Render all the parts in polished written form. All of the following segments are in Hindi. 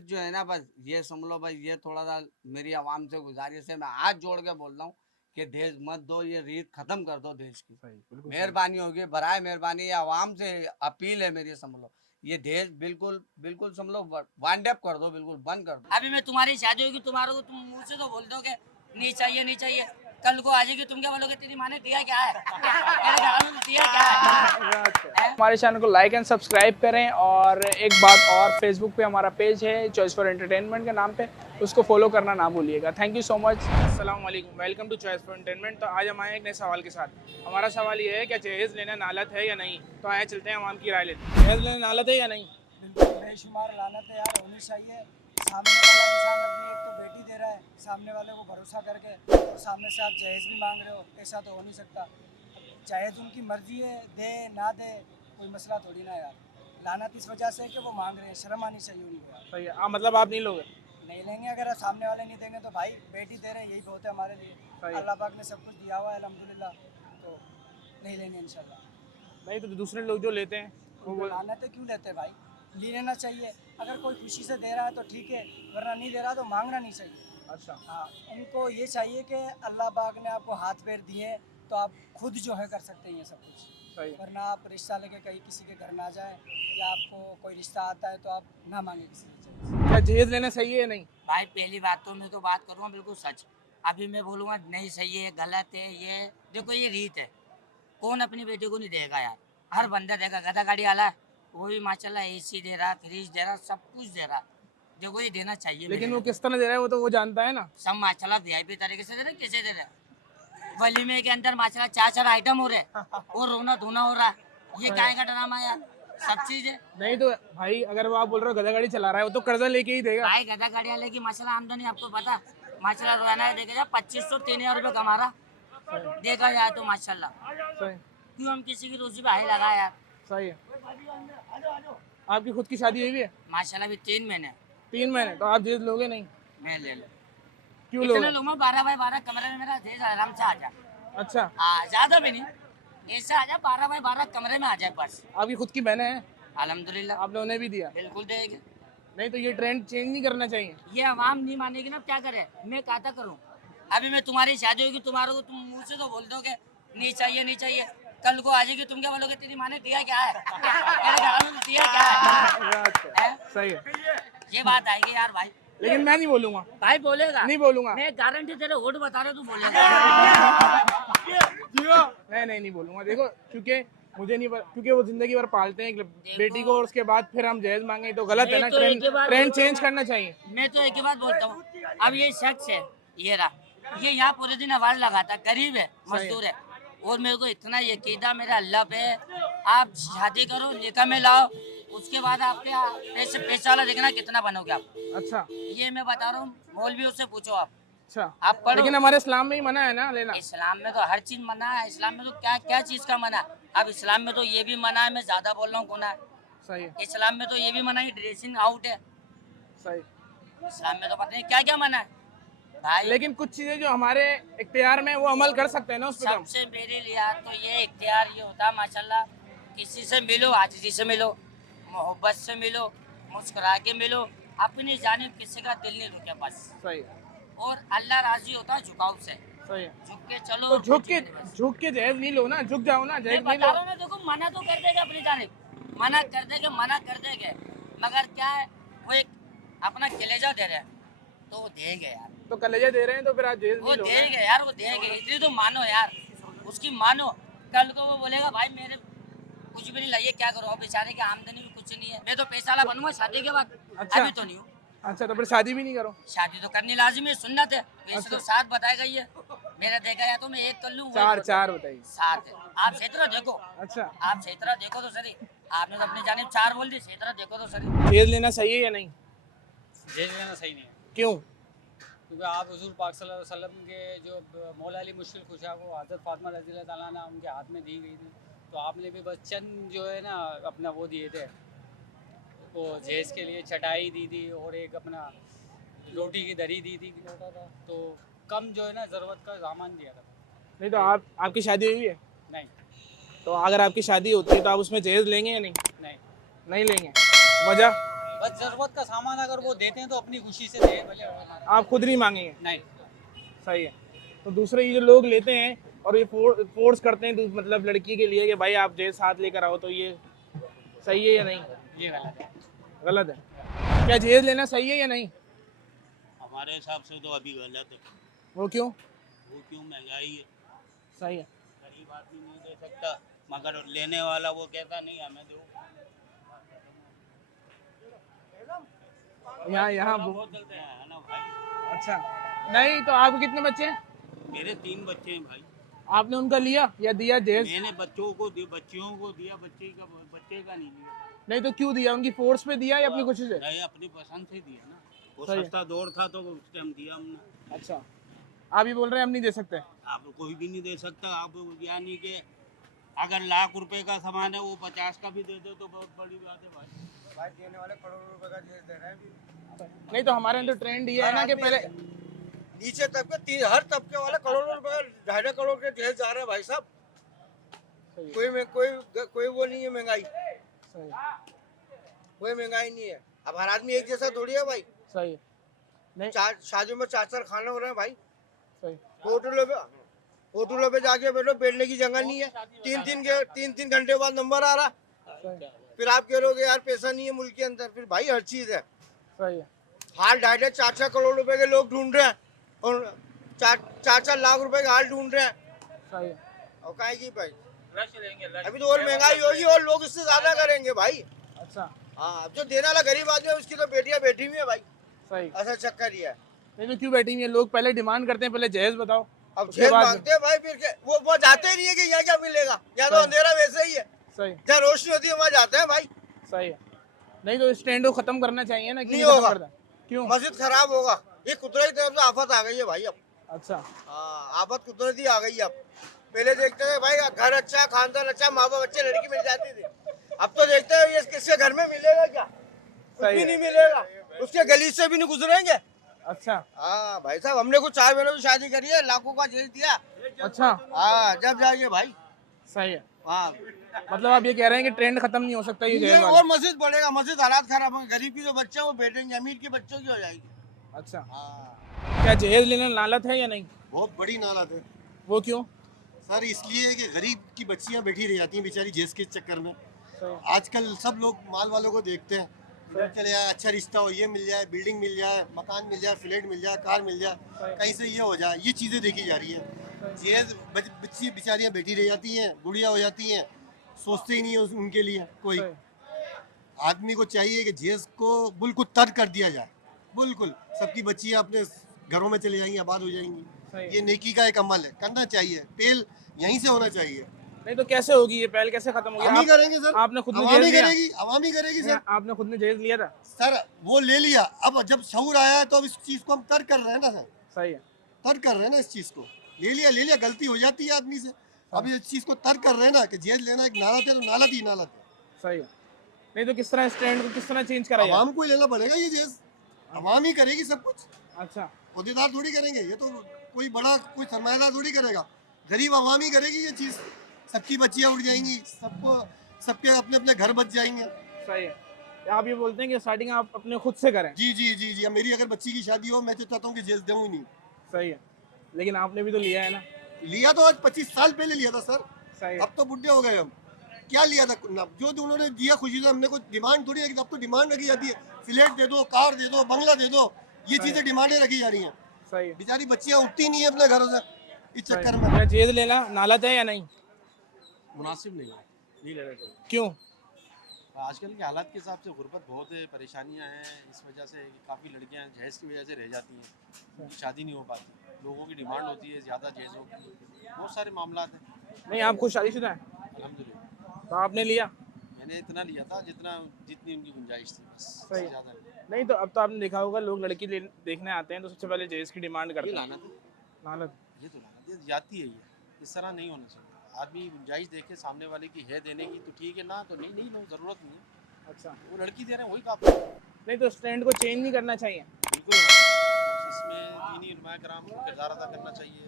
दहेज जो है ना, बस ये समझ लो भाई, ये थोड़ा सा मेरी आवाम से गुजारिश है, मैं हाथ जोड़ के बोल रहा हूँ कि दहेज मत दो, ये रीत खत्म कर दो दहेज की। मेहरबानी होगी, बराए मेहरबानी, ये आवाम से अपील है मेरी, समझ लो ये दहेज बिल्कुल बिल्कुल समझ लो वाइंड अप कर दो, बिल्कुल बंद कर दो। अभी मैं तुम्हारी शादी होगी, तुम्हारे को तुम मुंह से तो बोल दोगे नहीं चाहिए नहीं चाहिए, कल को आ जाएगी तुम क्या बोलोगे तेरी माँ ने दिया क्या है, मेरे घर में दिया क्या है? हमारे चैनल को लाइक एंड सब्सक्राइब करें। और एक बात और, फेसबुक पे हमारा पेज है चॉइस फॉर एंटरटेनमेंट के नाम पे, उसको फॉलो करना ना भूलिएगा। Thank you so much. अस्सलाम वालेकुम, welcome to choice for entertainment. तो आज हम आए एक नए सवाल के साथ। हमारा सवाल ये है, क्या जहेज़ लेना नालत है या नहीं? तो आए चलते हैं आवाम की राय लेते हैं। जहेज़ लेना नालत है या नहीं? बिल्कुल बेशुमार लानत है यार, होनी चाहिए। सामने वाला इंसान अपनी एक तो बेटी दे रहा है, सामने वाले को भरोसा करके, और सामने से आप जहेज भी मांग रहे हो, ऐसा तो हो नहीं सकता। जहेज उनकी मर्जी है, दे ना दे कोई मसला थोड़ी ना यार। लानत इस वजह से है कि वो मांग रहे हैं, शर्म आनी चाहिए उनको यार। सही है। मतलब आप नहीं लोगे? नहीं लेंगे, अगर सामने वाले नहीं देंगे तो भाई बेटी दे रहे हैं, यही बहुत है हमारे लिए। अल्लाह पाक ने सब कुछ दिया हुआ है अल्हम्दुलिल्लाह, तो नहीं लेंगे इंशाल्लाह। नहीं तो दूसरे लोग जो लेते हैं वो लानत है, क्यों लेते हैं भाई? ले लेना चाहिए, अगर कोई खुशी से दे रहा है तो ठीक है, वरना नहीं दे रहा तो मांगना नहीं चाहिए। अच्छा। हाँ, उनको ये चाहिए कि अल्लाह पाक ने आपको हाथ पैर दिए तो आप खुद जो है कर सकते हैं ये सब कुछ। सही। वरना आप रिश्ता लेके कहीं किसी के घर ना जाए, या आपको कोई रिश्ता आता है तो आप ना मांगे किसी से। क्या जहेज़ लेना सही है या नहीं? भाई पहली बात तो मैं तो बात करूँगा बिल्कुल सच, अभी मैं बोलूँगा नहीं सही है गलत है, ये देखो ये रीत है, कौन अपनी बेटी को नहीं देगा यार, हर बंदा देगा। गधा गाड़ी वाला है वो भी माशाल्लाह एसी दे रहा, फ्रिज दे रहा, सब कुछ दे रहा, देखो ये देना चाहिए। लेकिन वो किस तरह दे रहा है वो तो वो जानता है ना। सब माशाल्लाह वीआईपी तरीके से दे रहे, कैसे दे रहे? वलीमे के अंदर माशाल्लाह चार चार आइटम हो रहे और रोना धोना हो रहा है, ये काय का ड्रामा यार, सब चीज है। नहीं तो भाई अगर वो आप बोल रहे हो गधा गाड़ी चला रहा है, वो तो कर्जा लेके ही देगा। भाई गधा गाड़ी वाले की माशाल्लाह आमदनी आपको पता, माशाल्लाह रोजाना है देखा जाए 2500-3000 रुपये कमा रहा, देखा जाए तो माशाल्लाह। सही। क्यों हम किसी की रोजी पे हाई लगा यार। सही है। आपकी खुद की शादी हुई है? माशाल्लाह भी 3 महीने 3 महीने तो आप जहेज लोगे नहीं? मैं ले लो, क्यों इतने लोगे? लोग 12x12 कमरे में मेरा दे आराम से आ जा। अच्छा। हाँ ज्यादा भी नहीं, ऐसे आ जा 12x12 कमरे में आ जाए बस। आपकी खुद की बहनें हैं? अल्हम्दुलिल्लाह आप लोगों ने भी दिया? बिल्कुल देंगे। नहीं तो ये ट्रेंड चेंज नहीं करना चाहिए? ये आवाम नहीं मानेगी ना, क्या करे, मैं कहता करूँ। अभी मैं तुम्हारी शादी होगी, तुम्हारे को तुम मुंह से तो बोल दोगे नहीं चाहिए नहीं चाहिए, कल को आ जाएगी तुम क्या बोलोगे तेरी माँ ने दिया क्या है, मेरे घर में दिया क्या है? सही है। ये बात आएगी यार भाई। लेकिन मैं नहीं बोलूंगा। भाई बोलेगा, नहीं बोलूंगा। मैं गारंटी तेरे होठ बता रहा, तू बोलेगा। नहीं बोलूंगा। देखो क्योंकि मुझे नहीं क्योंकि वो जिंदगी भर पालते हैं एक बेटी को, और उसके बाद फिर हम जहेज मांगे तो गलत है ना। ट्रेंड चेंज करना चाहिए। मैं तो एक ही बात बोलता हूँ, अब ये शख्स है, ये रहा, ये यहाँ पूरे दिन आवाज लगाता, गरीब है, मजदूर है, और मेरे को इतना यकीन मेरा अल्लाह पे, आप शादी करो, निकाह में लाओ, उसके बाद आपके पैसा वाला देखना कितना बनोगे आप। अच्छा। ये मैं बता रहा हूँ, मौलवियों से पूछो आप। अच्छा। आप पढ़ो। लेकिन हमारे इस्लाम में ही मना है ना लेना। इस्लाम में तो हर चीज मना है, इस्लाम में तो क्या क्या चीज का मना है। अब इस्लाम में तो ये भी मना है, मैं ज्यादा बोल रहा हूँ गुनाह है। सही है। इस्लाम में तो ये भी मना है, ड्रेसिंग आउट है। सही। इस्लाम में तो पता नहीं क्या क्या मना है भाई। लेकिन कुछ चीजें जो हमारे इख्तियार में, वो अमल कर सकते हैं ना उस पर। सबसे मेरे लिए तो ये इख्तियार ये होता है माशाल्लाह, किसी से मिलो, आजिज़ी से मिलो, मोहब्बत से मिलो, मुस्कुरा के मिलो, अपनी जानिब किसी का दिल नहीं रुके बस। सही है। और अल्लाह राजी होता है झुकाव से। सही है। झुक के चलो, तो झुक के जहेज नहीं लो ना, झुक जाओ ना, मैं जहेज नहीं बता लो। रहा हूँ ना, देखो मना तो कर देगा अपनी जानिब, मना कर देंगे, मगर क्या है, वो एक अपना कलेजा दे रहे हैं तो वो देंगे यार। तो कलेजा दे रहे हैं तो फिर आप जहेज वो नहीं लो। देंगे यार, वो देंगे, इसलिए तो मानो यार, उसकी मानो। कल को वो बोलेगा भाई मेरे कुछ भी नहीं लाइए, क्या करो, अब बेचारे की आमदनी भी कुछ नहीं है, मैं तो पैसा वाला बनूंगा शादी के बाद। अच्छा। अभी तो नहीं हूँ। अच्छा तो फिर शादी भी नहीं करो? शादी तो करनी लाजिम है, सुन्नत है, वैसे तो 7 बताई गई है, मेरा देखा जाए तो मैं 1 कर लूँ। चार बताइए। 7 है, आप सही तरह देखो। अच्छा। आप सही तरह देखो तो सही, आपने तो अपनी जानिब 4 बोल दी, सही तरह देखो तो सही। जहेज लेना सही है या नहीं? जहेज लेना सही नहीं है, क्यों? क्योंकि आप हुजूर पाक सल्लल्लाहु अलैहि वसल्लम के जो मौला अली मुश्किल खुशा को हज़रत फातिमा रज़ियल्लाहु ताला अन्हा उनके हाथ में दी गई थी, तो आपने भी बस चंद जो है ना अपना वो दिए थे, वो जहेज के लिए चटाई दी थी और एक अपना रोटी की दरी दी थी, तो कम जो है ना ज़रूरत का सामान दिया था। नहीं तो आपकी शादी हुई है? नहीं तो अगर आपकी शादी होती है तो आप उसमें जहेज लेंगे या नहीं? नहीं नहीं लेंगे। वजह? बस जरूरत का सामान अगर वो देते हैं तो अपनी खुशी से दे भले आप खुद नहीं मांगेंगे? नहीं। सही है। तो दूसरे ये जो लोग लेते हैं और ये फोर्स करते हैं मतलब लड़की के लिए कि भाई आप जहेज साथ लेकर आओ, तो ये सही है या नहीं? ये गलत है। गलत है। क्या जहेज लेना सही है या नहीं? हमारे हिसाब से तो अभी गलत है। वो क्यों? वो क्यों, महंगाई है, सही है। गरीब आदमी नहीं दे सकता, मगर लेने वाला वो कहता नहीं हमें दो। यहाँ बहुत चलते हैं है ना भाई। अच्छा, नहीं तो आपके कितने बच्चे हैं? मेरे 3 बच्चे हैं भाई। आपने उनका लिया या दिया जहेज? मैंने बच्चों को दिया, बच्चे का नहीं लिया। नहीं तो क्यों दिया? उनकी फोर्स पे दिया या अपनी खुशी से? नहीं, अपनी पसंद से दिया ना, वो सही है। सस्ता दौर था तो उस टाइम दिया हमने। अच्छा, आप ही बोल रहे हैं हम नहीं दे सकते? आप कोई भी नहीं दे सकता। आप यानी कि अगर लाख रुपए का सामान है वो 50 का भी दे दो तो बहुत बड़ी बात है भाई। भाई देने वाले करोड़ों रुपए का जहेज दे रहे हैं। नहीं तो हमारे यहाँ तो ट्रेंड ये है ना कि पहले नीचे तबके हर तबके वाले करोड़ों रुपए 2.5 करोड़ के जहेज जा रहे हैं भाई साहब। कोई वो नहीं है महंगाई, सही कोई महंगाई नहीं है। अब हर आदमी एक जैसा थोड़ी है भाई। सही है। नहीं शादियों में 4 खाने हो रहे हैं भाई। सही। होटलों पे जाके बैठो, बैठने की जगह नहीं है। 3 घंटे बाद नंबर आ रहा, सही फिर आप कह रहे हो यार पैसा नहीं है मुल्क के अंदर। फिर भाई हर चीज है। सही है। हाल 2.5-4 करोड़ रुपए के लोग ढूंढ रहे हैं और 4 लाख रुपए का हाल ढूंढ रहे हैं। सही है। और काहे की भाई, अभी तो और महंगाई होगी और लोग इससे ज्यादा करेंगे भाई। अच्छा, हाँ, अब जो देने वाला गरीब आदमी है उसकी तो बेटियां बैठी हुई है भाई। सही। असल चक्कर ये है। नहीं तो क्यों बैठी हुई है? लोग पहले डिमांड करते हैं, पहले जहेज बताओ, अब उसके जेल बाद मांगते हैं भाई, फिर वो जाते ही नहीं है कि यहाँ क्या मिलेगा। यहाँ तो सही। अंधेरा वैसे ही है, सही। जहाँ रोशनी होती है वहाँ जाते हैं भाई। सही है। नहीं तो स्टैंड को खत्म करना चाहिए ना? नहीं होगा। क्यों? मस्जिद खराब होगा। ये कुदरती तरफ से आफत आ गई है भाई अब। अच्छा, हाँ, आफत कुदरती आ गई है अब। पहले देखते थे भाई घर अच्छा, खानदान अच्छा, माँ बाप अच्छे, लड़की मिल जाती थी। अब तो देखते हैं ये किसके घर में मिलेगा क्या, कुछ सही भी है। नहीं मिलेगा, उसके गली से भी नहीं गुजरेंगे। अच्छा, हाँ भाई साहब, हमने कुछ 4 बहनों की शादी करी है, लाखों का जेल दिया। अच्छा, हाँ, जब जाइए भाई। सही है। हाँ, मतलब आप ये कह रहे हैं कि ट्रेंड खत्म नहीं हो सकता ये ये जहेज और वाला? मस्जिद बढ़ेगा, मस्जिद हालात खराब होंगे, गरीब की जो बच्चे हैं वो बैठेंगे, अमीर के बच्चों की हो जाएगी। अच्छा, हाँ, क्या जहेज लेना लालत है या नहीं? बहुत बड़ी नालात है वो क्यों? सर, इसलिए कि गरीब की बच्चियां बैठी रह जाती हैं बेचारी जेस के चक्कर में। सही। आजकल सब लोग माल वालों को देखते हैं, चले जाए अच्छा रिश्ता हो, ये मिल जाए, बिल्डिंग मिल जाए, मकान मिल जाए, फ्लैट मिल जाए, कार मिल जाए, कहीं से ये हो जाए, ये चीज़ें देखी जा रही है। जेज बच्ची बेचारियां बैठी रह जाती हैं, बुढ़िया हो जाती हैं, सोचते ही नहीं है उनके लिए कोई। आदमी को चाहिए कि जेज को बिल्कुल तर्क कर दिया जाए, बिल्कुल सबकी बच्चियां अपने घरों में चली जाएंगी, आबाद हो जाएंगी। ये नेकी का एक अमल है, करना चाहिए, पहल यहीं से होना चाहिए। नहीं तो कैसे होगी ये पहल, कैसे खत्म होगी? हम ही करेंगे सर, आपने खुद ने आवाम ही जहेज लिया? करेगी, आवाम ही करेगी सर। आपने खुद ने जहेज लिया था? सर वो ले लिया, अब जब शऊर आया है तो अब इस चीज को हम तर्क कर रहे हैं ना सर, सही है। तर्क कर रहे हैं ना इस चीज को। ले लिया, गलती हो जाती है आदमी से। अब इस चीज को तर्क कर रहे हैं ना कि जेल लेना एक नालत है, तो नालत ही नालत है। सही है। नहीं तो किस तरह स्टैंड को किस तरह चेंज करा जाए? आवाम को ही लेना पड़ेगा ये जेल, आवाम ही करेगी सब कुछ, अच्छा, अहदेदार थोड़ी करेंगे। ये तो कोई बड़ा कोई सरमायादार थोड़ी करेगा, गरीब आवाम ही करेगी ये चीज। सबकी बच्चियां उड़ जाएंगी, सबके अपने अपने घर बच जाएंगे। सही है। आप ये बोलते हैं कि स्टार्टिंग आप अपने खुद से करें? जी। अब मेरी अगर बच्ची की शादी हो, मैं तो चाहता हूँ कि जेल दूँ ही नहीं। सही है, लेकिन आपने भी तो लिया है ना? लिया तो आज 25 साल पहले लिया था सर, सही है। अब तो बुढ़े हो गए हम। क्या लिया था ना, जो उन्होंने दिया खुशी से, हमने कोई डिमांड थोड़ी है। अब तो डिमांड रखी जाती है, फ्लैट दे दो, कार दे दो, बंगला दे दो, ये चीजें डिमांडें रखी जा रही हैं। सही है। बेचारी बच्चियां उठती नहीं है अपने घरों से इस चक्कर में। क्या जहेज लेना नालत है या नहीं? मुनासिब नहीं है, नहीं लेना चाहिए। क्यों? आजकल के हालात के हिसाब से गुर्बत बहुत है, परेशानियां हैं, इस वजह से काफ़ी लड़कियां जहेज की वजह से रह जाती हैं, उनकी शादी नहीं हो पाती, लोगों की डिमांड होती है ज़्यादा जहेज़ों की, बहुत सारे मामला हैं। नहीं, आप खुद शादीशुदा हैं? अल्हम्दुलिल्लाह। तो आपने लिया? मैंने इतना लिया था जितनी उनकी गुंजाइश थी, बस, सही। ज़्यादा नहीं। नहीं तो अब तो आपने देखा होगा लोग लड़की देखने आते हैं तो सबसे पहले जहेज की डिमांड ये करते हैं। लानत है, नालत? ये तो लानत है, जाती है ये, इस तरह नहीं होना चाहिए। आदमी गुंजाइश देखे सामने वाले की है देने की तो ठीक है, ना तो नहीं लो, ज़रूरत नहीं है। अच्छा, वो लड़की दे रहे हैं वही काफ़ी। नहीं तो स्टैंड को चेंज नहीं करना चाहिए? बिल्कुल, इसमें दीनी उलमा-ए-कराम को किरदार अदा करना चाहिए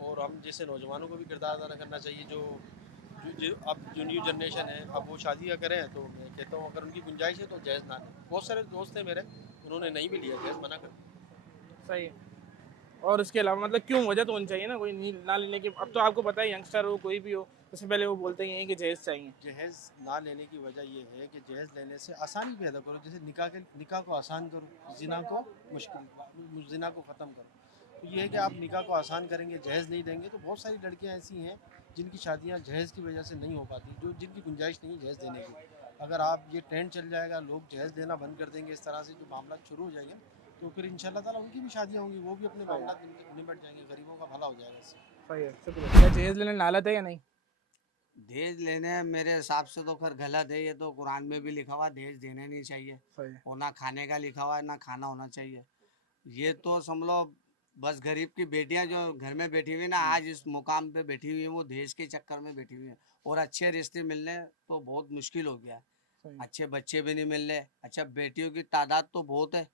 और हम जैसे नौजवानों को भी किरदार अदा करना चाहिए, जो अब जो न्यू जनरेशन है अब वो शादियाँ करें, तो मैं कहता हूँ अगर उनकी गुंजाइश है तो जहेज़ ना लें। बहुत सारे दोस्त हैं मेरे, उन्होंने नहीं भी लिया जहेज़, मना कर दिया। सही है। और उसके अलावा मतलब क्यों, वजह तो होनी चाहिए ना कोई ना लेने की। अब तो आपको पता है यंगस्टर हो कोई भी हो, उससे पहले वो बोलते ही हैं कि जहेज़ चाहिए। जहेज़ ना लेने की वजह ये है कि जहेज़ लेने से आसानी पैदा करो, जैसे निकाह को आसान करो, ज़िना को मुश्किल, ज़िना को ख़त्म करो। तो ये है कि आप निकाह को आसान करेंगे, जहेज़ नहीं देंगे, तो बहुत सारी लड़कियां ऐसी हैं जिनकी शादियां जहेज़ की वजह से नहीं हो पाती, जो जिनकी गुंजाइश नहीं जहेज़ देने की। अगर आप ये ट्रेंड चल जाएगा, लोग जहेज़ देना बंद कर देंगे, इस तरह से जो मामला शुरू हो जाएंगे, तो फिर इंशाल्लाह ताला उनकी भी शादियाँ होंगी, वो भी अपने मामला निपट जाएंगे, गरीबों का भला हो जाएगा इससे। सही है, शुक्रिया। क्या जहेज़ लेने लालत है या नहीं? दहेज लेने मेरे हिसाब से तो खैर गलत है, ये तो कुरान में भी लिखा हुआ है दहेज देने नहीं चाहिए, सही है। और ना खाने का लिखा हुआ है ना खाना होना चाहिए। ये तो समझ लो बस गरीब की बेटियां जो घर में बैठी हुई ना, आज इस मुकाम पे बैठी हुई है, वो दहेज के चक्कर में बैठी हुई है, और अच्छे रिश्ते मिलने तो बहुत मुश्किल हो गया है। सही। अच्छे बच्चे भी नहीं मिल रहे, अच्छा बेटियों की तादाद तो बहुत है,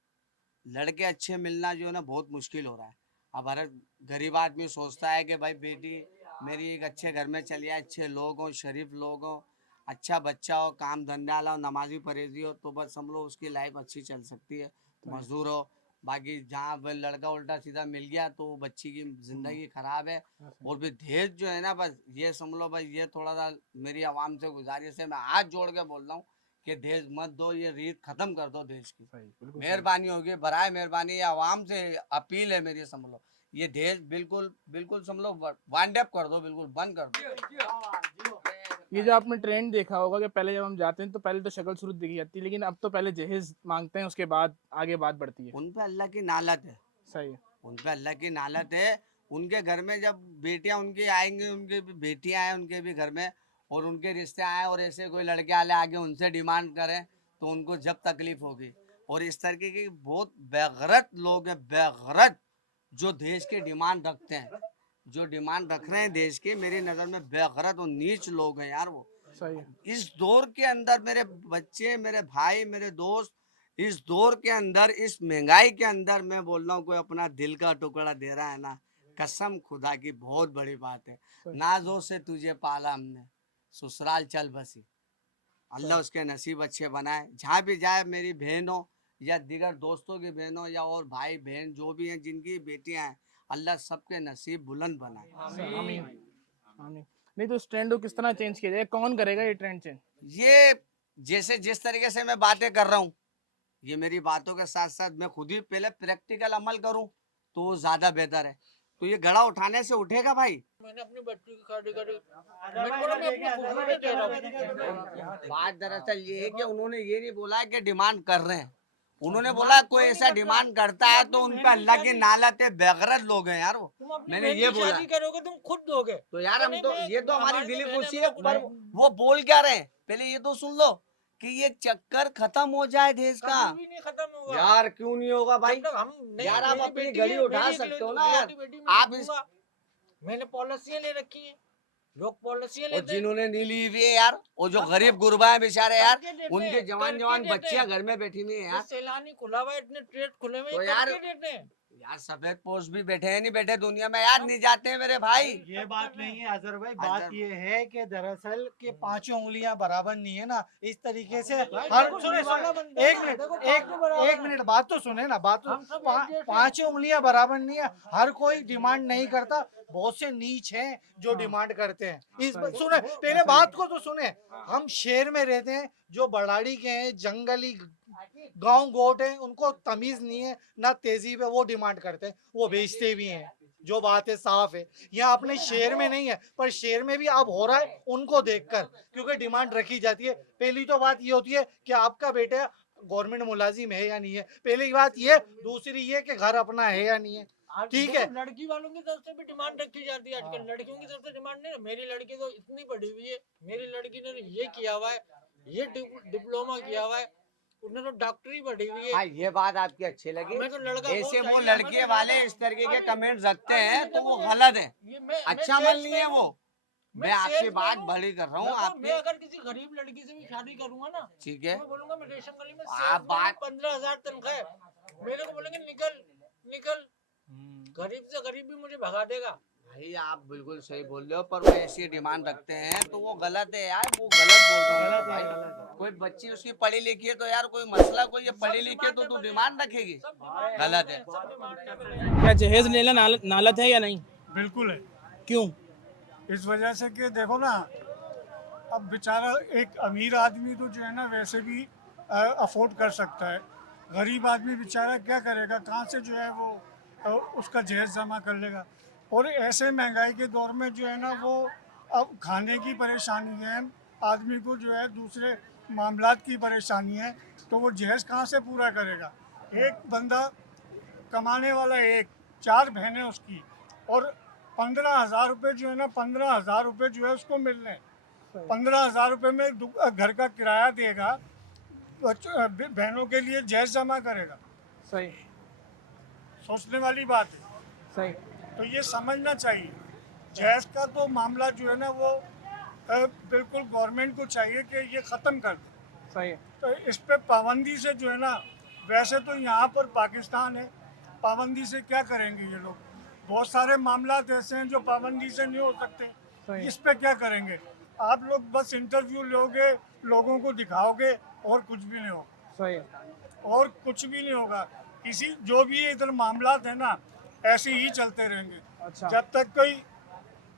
लड़के अच्छे मिलना जो है ना बहुत मुश्किल हो रहा है। अब हर गरीब आदमी सोचता है कि भाई बेटी मेरी एक अच्छे घर में चली आए, अच्छे लोग हों, शरीफ लोग हों, अच्छा बच्चा हो, काम धंधा वाला हो, नमाजी परहेजी हो, तो बस हम लोग उसकी लाइफ अच्छी चल सकती है, मजदूर हो। बाकी जहाँ पे लड़का उल्टा सीधा मिल गया तो वो बच्ची की जिंदगी खराब है। और फिर दहेज जो है ना, बस ये समझ लो भाई, ये थोड़ा सा मेरी आवाम से गुजारिश है, मैं हाथ जोड़ के बोल रहा हूँ कि दहेज मत दो, ये रीत खत्म कर दो दहेज की। मेहरबानी होगी, बराए मेहरबानी, आवाम से अपील है मेरी, समझ लो ये दहेज बिल्कुल बिल्कुल समझ लो वाइंड अप कर दो, बिल्कुल बंद कर दो। ये जो आपने ट्रेंड देखा होगा कि पहले जब हम जाते हैं तो पहले तो शक्ल सूरत दिखी जाती है, लेकिन अब तो पहले जहेज मांगते हैं, उसके बाद आगे बात बढ़ती है। उन पे अल्लाह की नालत है, सही है। उन पे अल्लाह की नालत है। उनके घर में जब बेटियां उनकी आएंगी, उनके भी बेटियां आए उनके भी घर में, और उनके रिश्ते आए, और ऐसे कोई लड़के वाले आगे उनसे डिमांड करें तो उनको जब तकलीफ होगी। और इस तरीके के बहुत बेगरत लोग हैं, बेगरत, जो देश के डिमांड रखते हैं, जो डिमांड रख रहे हैं देश के, मेरी नज़र में बेगरत और नीच लोग हैं यार वो। सही है। इस दौर के अंदर मेरे बच्चे, मेरे भाई, मेरे दोस्त, इस दौर के अंदर, इस महंगाई के अंदर मैं बोल रहा हूँ, कोई अपना दिल का टुकड़ा दे रहा है ना, कसम खुदा की बहुत बड़ी बात है। नाजों से तुझे पाला हमने, ससुराल चल बसी, अल्लाह उसके नसीब अच्छे बनाए। जहाँ भी जाए मेरी बहन हो या दीगर दोस्तों की बहन हो या और भाई बहन जो भी हैं जिनकी बेटियां हैं, अल्लाह सबके नसीब बुलंद बनाए। आमीन आमीन। नहीं तो इस ट्रेंड को किस तरह चेंज किया जाए, कौन करेगा ये ट्रेंड चेंज? ये जैसे जिस तरीके से मैं बातें कर रहा हूँ, ये मेरी बातों के साथ साथ मैं खुद ही पहले प्रैक्टिकल अमल करूँ तो वो ज्यादा बेहतर है। तो ये घड़ा उठाने से उठेगा भाई। मैंने अपनी बच्ची की शादी करी, मेरे को ना मैं अपनी फूफी में दे रहा हूँ। बात दरअसल ये है कि उन्होंने ये नहीं बोला है कि डिमांड कर रहे हैं, उन्होंने बोला कोई ऐसा डिमांड करता है तो उन पे अल्लाह की नालत है, बेगरत लोग हैं यार वो। तुम अपनी मैंने बहन ये की बोला शादी करोगे तुम खुद दोगे। तो यार हम तो, ये तो हमारी हमारी दिली तो खुशी बहन है, है, पर वो बोल क्या रहे हैं पहले ये तो सुन लो कि ये चक्कर खत्म हो जाए देश का। कभी भी नहीं खत्म होगा यार क्यों नहीं होगा भाई? जब तक हम नहीं, यार आप मेरी अपनी बेटी घड़ी है, उठा मेरी सकते हो इकलौती ना यार। बेटी मैं आप दूंगा। मैंने पॉलिसियां ले रखी हैं, लोग पॉलिसियां और लेते हैं। जिन्होंने नहीं ली हुई है यार, वो जो गरीब गुरबा है बेचारे यार, करके देते उनके हैं, जवान करके जवान देते बच्चियां हैं। घर में बैठी हुई है ये यार। सैलानी खुला हुआ है, इतने ट्रेड खुले हुए तो हैं, यार, करके देते हैं। यार सफेद पोस्ट भी बैठे हैं नहीं बैठे दुनिया में यार, नहीं जाते हैं मेरे भाई। ये बात नहीं है अजहर भाई, बात ये है कि दरअसल के पांचों उंगलियां बराबर नहीं है ना, इस तरीके से हर एक मिनट बात तो सुने ना, बात तो पांचों उंगलियां बराबर नहीं है, हर कोई डिमांड नहीं करता, बहुत से नीच हैं जो डिमांड करते हैं। इस सुने, पहले बात को तो सुने, हम शहर में रहते हैं, जो बड़ाड़ी के हैं, जंगली गांव गोट है, उनको तमीज नहीं है ना तहजीब है, वो डिमांड करते हैं, वो बेचते भी हैं, जो बात है साफ है। यहाँ अपने शहर में नहीं है, पर शहर में भी अब हो रहा है उनको देखकर, क्योंकि डिमांड रखी जाती है। पहली तो बात ये होती है कि आपका बेटा गवर्नमेंट मुलाजिम है या नहीं है, पहली बात ये, दूसरी ये कि घर अपना है या नहीं है, ठीक है। लड़की वालों की तरफ से भी डिमांड रखी जाती है आजकल, लड़कियों की तरफ से डिमांड नहीं है। मेरी लड़की तो इतनी पढ़ी हुई है, मेरी लड़की ने ये किया हुआ है, ये डिप्लोमा किया हुआ है, उसने तो डॉक्टरी पढ़ी हुई है। हाँ ये बात आपकी अच्छी लगी। मैं तो लड़का ऐसे बहुत वो चाहिए, लड़के मैं तो वाले लड़का- इस तरीके के अरे, कमेंट रखते अरे, हैं तो देखो वो यार, गलत है, ये अच्छा मन नहीं है वो। मैं आपकी salesman बात हूँ। बड़ी कर रहा हूँ देखो, आपकी। मैं अगर किसी गरीब लड़की से भी शादी करूंगा ना, ठीक है, तो मैं बोलूंगा मैं रेशम गली में आप बात- 15,000 तनख्वाह है, मेरे को बोलेंगे निकल निकल, गरीब से गरीब भी मुझे भगा देगा, भाई आप बिल्कुल सही बोल रहे हो, पर वो ऐसी डिमांड रखते हैं तो वो गलत है यार, वो गलत बोल रहे हो भाई। कोई बच्ची उसकी पढ़ी लिखी है तो यार कोई मसला, कोई ये पढ़ी लिखी है तो डिमांड रखेगी, गलत है। क्या जहेज लेना नालत है या नहीं? बिल्कुल है। क्यों? इस वजह से कि देखो ना, अब बेचारा एक अमीर आदमी तो जो है ना वैसे भी अफोर्ड कर सकता है, गरीब आदमी बेचारा क्या करेगा, कहाँ से जो है वो उसका जहेज जमा कर लेगा। और ऐसे महंगाई के दौर में जो है ना वो अब खाने की परेशानी है, आदमी को जो है दूसरे मामलात की परेशानी है, तो वो जहेज कहाँ से पूरा करेगा। एक बंदा कमाने वाला, एक 4 बहनें उसकी, और 15,000 रुपये जो है ना, 15,000 रुपये जो है उसको मिल रहे हैं। 15,000 रुपये में घर का किराया देगा, बहनों के लिए जहेज जमा करेगा। सही। सोचने वाली बात है। सही। तो ये समझना चाहिए, जहेज का तो मामला जो है ना वो बिल्कुल गवर्नमेंट को चाहिए कि ये ख़त्म कर दे। सही है। तो इस पे पाबंदी से जो है ना, वैसे तो यहाँ पर पाकिस्तान है, पाबंदी से क्या करेंगे ये लोग। बहुत सारे मामला ऐसे हैं जो पाबंदी से नहीं हो सकते, इस पे क्या करेंगे। आप लोग बस इंटरव्यू लोगे, लोगों को दिखाओगे और कुछ भी नहीं होगा। सही है। और कुछ भी नहीं होगा। किसी जो भी इधर मामलात है ना ऐसे ही चलते रहेंगे। अच्छा। जब तक कोई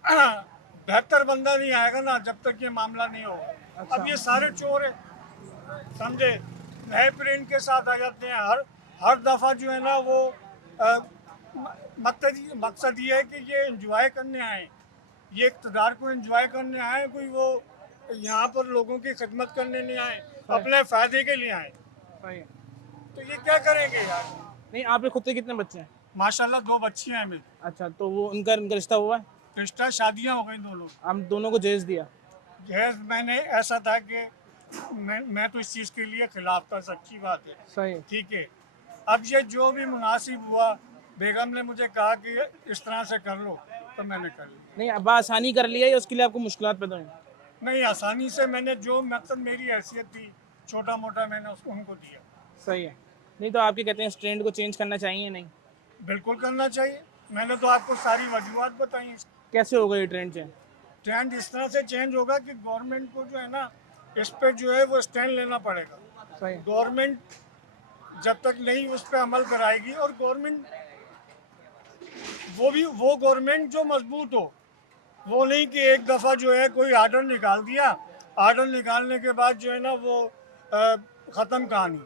बेहतर बंदा नहीं आएगा ना, जब तक ये मामला नहीं होगा। अच्छा। अब ये सारे चोर है, समझे, नए प्रिंट के साथ आ जाते हैं। हर दफ़ा जो है ना वो मकसद ये है कि ये एंजॉय करने आए, ये इक़्तिदार को एंजॉय करने आए, कोई वो यहाँ पर लोगों की खिदमत करने नहीं आए, अपने फ़ायदे के लिए आए। सही है। तो ये क्या करेंगे यार। नहीं, आपके खुद के कितने बच्चे हैं? माशाल्लाह 2 बच्चियाँ हैं मेरी। अच्छा, तो वो उनका रिश्ता हुआ है? रिश्ता, शादियाँ हो गई दोनों। हम दोनों को जहेज दिया? जहेज मैंने, ऐसा था कि मैं तो इस चीज़ के लिए खिलाफ था, सच्ची बात है। सही। ठीक है, अब ये जो भी मुनासिब हुआ, बेगम ने मुझे कहा कि इस तरह से कर लो, तो मैंने कर लिया। नहीं, अब आसानी कर लिया या उसके लिए आपको मुश्किलात पैदा हुई? नहीं, आसानी से मैंने जो मकसद मेरी हैसियत थी, छोटा मोटा मैंने उनको दिया। सही है। नहीं तो आपके कहते हैं इस ट्रेंड को चेंज करना चाहिए? नहीं, बिल्कुल करना चाहिए। मैंने तो आपको सारी वजूहत बताई। कैसे होगा ये ट्रेंड चेंज? ट्रेंड इस तरह से चेंज होगा कि गवर्नमेंट को जो है ना इस पर जो है वो स्टैंड लेना पड़ेगा। सही। गवर्नमेंट जब तक नहीं उस पर अमल कराएगी, और गवर्नमेंट वो गवर्नमेंट जो मजबूत हो, वो नहीं कि एक दफ़ा जो है कोई आर्डर निकाल दिया, आर्डर निकालने के बाद जो है ना वो ख़त्म कहानी,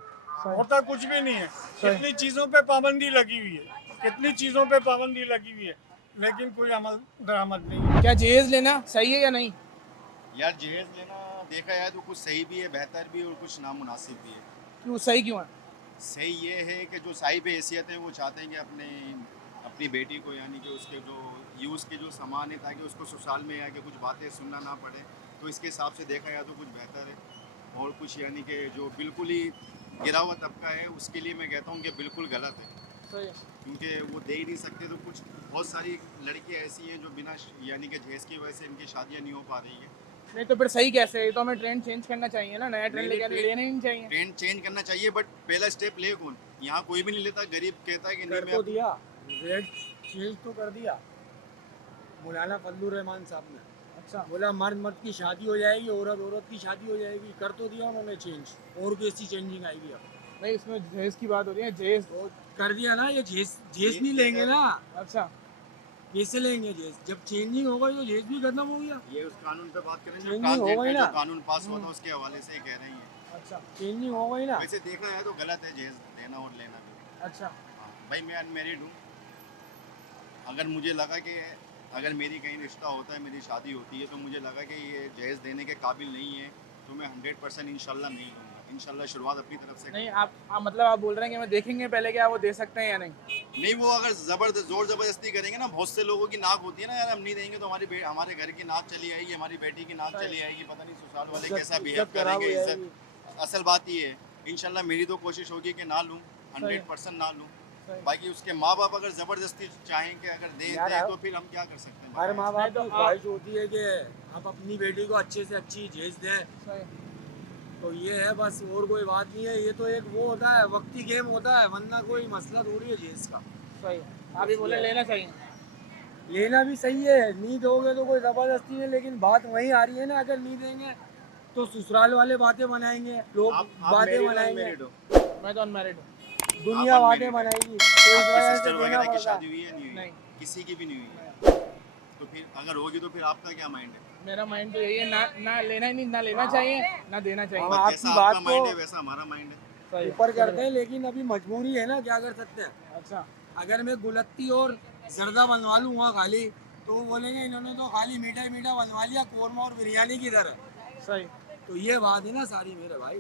होता कुछ भी नहीं है। कितनी चीज़ों पे पाबंदी लगी हुई है, कितनी चीज़ों पे पाबंदी लगी हुई है, लेकिन कोई अमल दरामद नहीं। क्या जहेज लेना सही है या नहीं? यार जहेज लेना देखा जाए तो कुछ सही भी है, बेहतर भी है, और कुछ नामुनासिब भी है। क्यों, सही क्यों है? सही ये है कि जो साहिब हैसियत है वो चाहते हैं कि अपनी बेटी को, यानी कि उसके जो यूज़ के जो सामान है, ताकि उसको ससुराल में आके कुछ बातें सुनना ना पड़े। तो इसके हिसाब से देखा जाए तो कुछ बेहतर है। और कुछ यानी कि जो बिल्कुल ही गिरा हुआ तबका है, उसके लिए मैं कहता हूँ कि बिल्कुल गलत है। सही है। क्योंकि वो दे ही नहीं सकते। तो कुछ बहुत सारी लड़कियाँ ऐसी हैं जो बिना यानी कि जहेज की वजह से इनकी शादियाँ नहीं हो पा रही है। नहीं तो फिर सही कैसे है? तो हमें ट्रेंड चेंज करना चाहिए ना, नया ट्रेंड लेने ही नहीं चाहिए। ट्रेंड चेंज करना चाहिए, बट पहला स्टेप ले कौन? यहाँ कोई भी नहीं लेता। गरीब कहता है कि नहीं, कर मैं तो दिया, रेट चेंज तो कर दिया मौलाना फजलुर रहमान साहब ने। अच्छा। बोला मर्द की शादी हो जाएगी, औरत की शादी हो जाएगी। कर तो दिया उन्होंने चेंज, और कैसी चेंजिंग आएगी अब। नहीं, इसमें जहेज की बात हो रही है। जहेज तो कर दिया ना, ये जहेज नहीं लेंगे ना। अच्छा, कैसे लेंगे जहेज? जब चेंजिंग होगा तो जहेज भी खत्म हो गया। ये उस कानून पे बात करें जो चेंजिंग ट्रांसजेंडर हो गई पे ना। जो कानून पास हुआ था उसके हवाले से ही कह रही हैं। अच्छा, चेंजिंग हो गई ना। वैसे देखा जाए तो गलत है जहेज देना और लेना भी। अच्छा। हाँ, भाई मैं अनमैरिड हूँ। अगर मुझे लगा कि अगर मेरी कहीं रिश्ता होता है, मेरी शादी होती है, तो मुझे लगा कि ये जहेज देने के काबिल नहीं है, तो मैं 100% इंशाल्लाह नहीं दूँगा। इंशाल्लाह शुरुआत अपनी तरफ से। नहीं, आप मतलब आप बोल रहे हैं कि मैं देखेंगे पहले क्या वो दे सकते हैं या नहीं? नहीं, वो अगर जोर ज़बरदस्ती करेंगे ना, बहुत से लोगों की नाक होती है ना, यार हम नहीं देंगे तो हमारे घर की नाक चली आएगी, हमारी बेटी की नाक चली आएगी, पता नहीं ससुराल वाले कैसा बिहेव करेंगे। इज्जत असल बात ये है। इंशाल्लाह मेरी तो कोशिश होगी कि ना लूँ, 100% ना लूँ। बाकी उसके माँ बाप अगर ज़बरदस्ती चाहें कि अगर दे तो फिर हम क्या कर सकते हैं। हर माँ बाप की ख्वाहिश होती है कि आप अपनी बेटी को अच्छे से अच्छी जहेज दें। तो ये है बस, और कोई बात नहीं है। ये तो एक वो होता है, वक्ती गेम होता है, वरना कोई मसला थोड़ी है जहेज का। सही। आप ये बोले लेना चाहिए? लेना भी सही है, नहीं दोगे तो कोई ज़बरदस्ती नहीं, लेकिन बात वहीं आ रही है ना, अगर नहीं देंगे तो ससुराल वाले बातें बनाएंगे, लोग बातें बनाएंगे, मैं तो अनमैरिड हूँ। दुनिया बातें बनाएगी, तो इस वजह से सिस्टर देना वगैरह की पड़ता शादी हुई है नहीं हुई नहीं। किसी की भी नहीं हुई है तो फिर अगर होगी तो फिर आपका क्या माइंड है मेरा माइंड तो यही है, ना लेना ही नहीं, ना लेना चाहिए ना देना चाहिए। हाँ, बस आपकी जैसा बात आपका माइंड है तो वैसा हमारा माइंड है सही। ऊपर करते हैं, लेकिन अभी मजबूरी है ना, क्या कर सकते हैं। अच्छा, अगर मैं गुलत्ती और जर्दा बनवा लूँगा खाली, तो वो बोलेंगे इन्होंने तो खाली मीठा ही मीठा बनवा लिया, कोरमा और बिरयानी की तरह। सही तो ये बात है ना सारी मेरे भाई,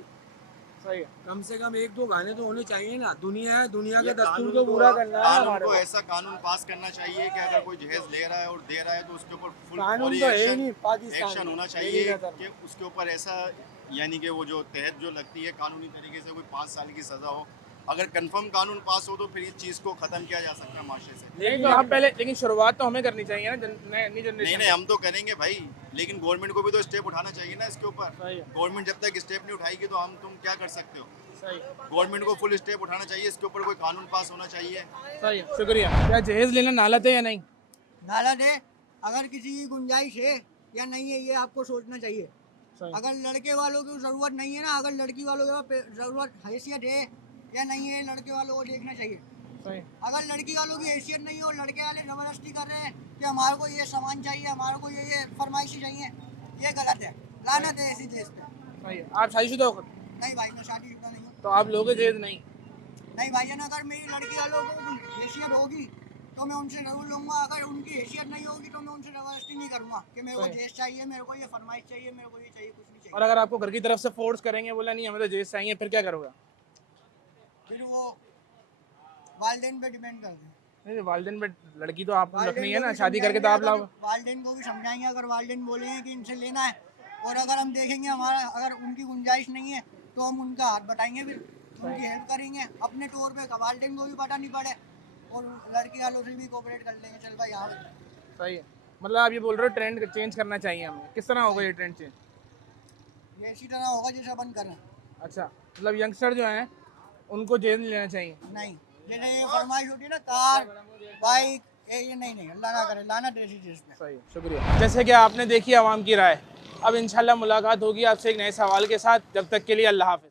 सही है। कम से कम एक दो गाने तो होने चाहिए ना। दुनिया है, दुनिया के ये दस्तूर कानून को पूरा करना है कानून हमारे को को। ऐसा कानून पास करना चाहिए कि अगर कोई जहेज ले रहा है और दे रहा है तो उसके ऊपर फुल कानून तो है ही नहीं एक्शन पाकिस्तान में, होना मेरी चाहिए नज़र में। कि उसके ऊपर ऐसा यानी कि वो जो तहत जो लगती है कानूनी तरीके से कोई 5 साल की सज़ा हो। अगर कंफर्म कानून पास हो तो फिर इस चीज़ को ख़त्म किया जा सकता है माशरे से। नहीं तो आप पहले, लेकिन शुरुआत तो हमें करनी चाहिए ना, नई नहीं जनरेशन। नहीं हम तो करेंगे भाई, लेकिन गवर्नमेंट को भी तो स्टेप उठाना चाहिए ना इसके ऊपर। सही है, गवर्नमेंट जब तक स्टेप नहीं उठाएगी तो तुम क्या कर सकते हो। सही गवर्नमेंट को फुल स्टेप उठाना चाहिए, इसके ऊपर कोई कानून पास होना चाहिए। सही है, शुक्रिया। क्या जहेज लेना नालत है या नहीं? नाला दे, अगर किसी की गुंजाइश है या नहीं है, ये आपको सोचना चाहिए। सही अगर लड़के वालों की ज़रूरत नहीं है ना, अगर लड़की वालों के ज़रूरत हैसियत है या नहीं है, लड़के वालों को देखना चाहिए। सही अगर लड़की वालों की हैसियत नहीं हो, लड़के वाले ज़बरदस्ती कर रहे हैं कि हमारे को ये सामान चाहिए, हमारे को ये फरमाइशी चाहिए, ये गलत है। लानत है ऐसी देश पे। सही है। आप शादीशुदा हो? नहीं भाई, मैं शादीशुदा नहीं हूँ। तो आप लोगे जहेज नहीं? नहीं भाईजान, अगर मेरी लड़की वालों को हैसियत होगी तो मैं उनसे ज़रूर लूँगा, अगर उनकी हैसियत नहीं होगी तो मैं उनसे ज़बरदस्ती नहीं करूँगा कि मेरे को सही। जहेज चाहिए, मेरे को ये फरमाइश चाहिए, मेरे को ये चाहिए, कुछ नहीं चाहिए। और अगर आपको घर की तरफ से फोर्स करेंगे, बोला नहीं हमें तो जहेज चाहिए, फिर क्या करोगे? फिर वो वालिदैन पे डिपेंड करते हैं। नहीं वालिदैन पे लड़की तो आप वालिदैन रखनी है को ना, भी शादी करके तो आप समझाएंगे, लाओ। अगर वालिदैन को भी समझाएंगे, अगर वालिदैन बोलेंगे कि इनसे लेना है और अगर हम देखेंगे हमारा अगर उनकी गुंजाइश नहीं है तो हम उनका हाथ बटाएंगे, फिर उनकी हेल्प करेंगे अपने तौर पे। वालिदैन को भी पता नहीं पड़े और लड़की वालों से भी कोऑपरेट कर लेंगे, चल भाई यहाँ सही है। मतलब आप ये बोल रहे हो ट्रेंड चेंज करना चाहिए हमें, किस तरह होगा ये ट्रेंड चेंज? ये इसी तरह होगा जैसे अपन कर रहे हैं। अच्छा, मतलब यंगस्टर जो हैं उनको जहेज नहीं लेना चाहिए। नहीं, जैसे ये फरमाइश होती है ना, कार बाइक, ये नहीं, अल्लाह ना करे, लाना ऐसी चीज़ पे। सही, शुक्रिया। जैसे कि आपने देखी आवाम की राय, अब इंशाल्लाह मुलाकात होगी आपसे एक नए सवाल के साथ। जब तक के लिए अल्लाह हाफ़िज़।